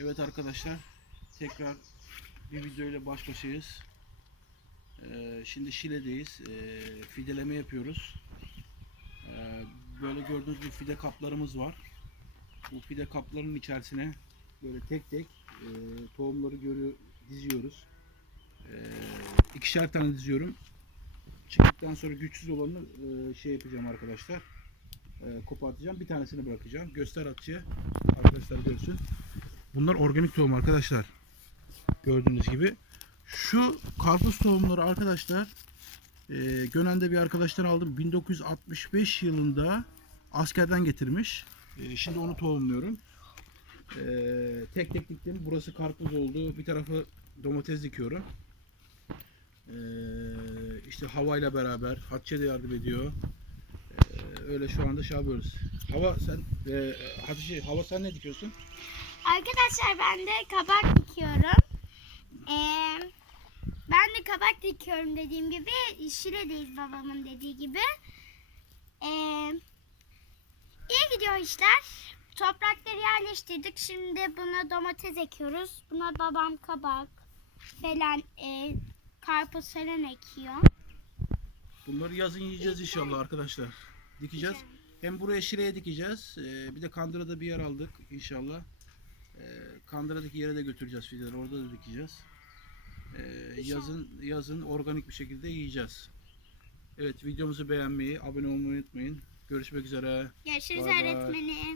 Evet arkadaşlar tekrar bir video ile baş başayız. Ee, şimdi Şile'deyiz. Ee, fideleme yapıyoruz. Ee, böyle gördüğünüz gibi fide kaplarımız var. Bu fide kaplarının içerisine böyle tek tek e, tohumları görüyor, diziyoruz. Ee, ikişer tane diziyorum. Çıktıktan sonra güçsüz olanı e, şey yapacağım arkadaşlar. E, kopartacağım. Bir tanesini bırakacağım. Göster atçıya. Arkadaşlar görsün. Bunlar organik tohum arkadaşlar. Gördüğünüz gibi. Şu karpuz tohumları arkadaşlar e, Gönen'de bir arkadaştan aldım. 1965 yılında askerden getirmiş. E, şimdi onu tohumluyorum. E, tek tek diktim. Burası karpuz oldu. Bir tarafı domates dikiyorum. E, işte havayla beraber Hatice de yardım ediyor. E, öyle şu anda şey yapıyoruz. Hava sen e, Hatice hava sen ne dikiyorsun? Arkadaşlar ben de kabak dikiyorum. Ee, ben de kabak dikiyorum dediğim gibi. Şile'deyiz babamın dediği gibi. Ee, iyi gidiyor işler. Toprakları yerleştirdik. Şimdi buna domates ekiyoruz. Buna babam kabak falan e, karpuz falan ekiyor. Bunları yazın yiyeceğiz inşallah arkadaşlar. Dikeceğiz. Hem buraya Şile'ye dikeceğiz. Ee, bir de Kandıra'da bir yer aldık inşallah. Ee, Kandıra'daki yere de götüreceğiz fideleri. Orada da dikeceğiz. Ee, yazın yazın organik bir şekilde yiyeceğiz. Evet videomuzu beğenmeyi, abone olmayı unutmayın. Görüşmek üzere. Görüşürüz Bay bay. öğretmenim.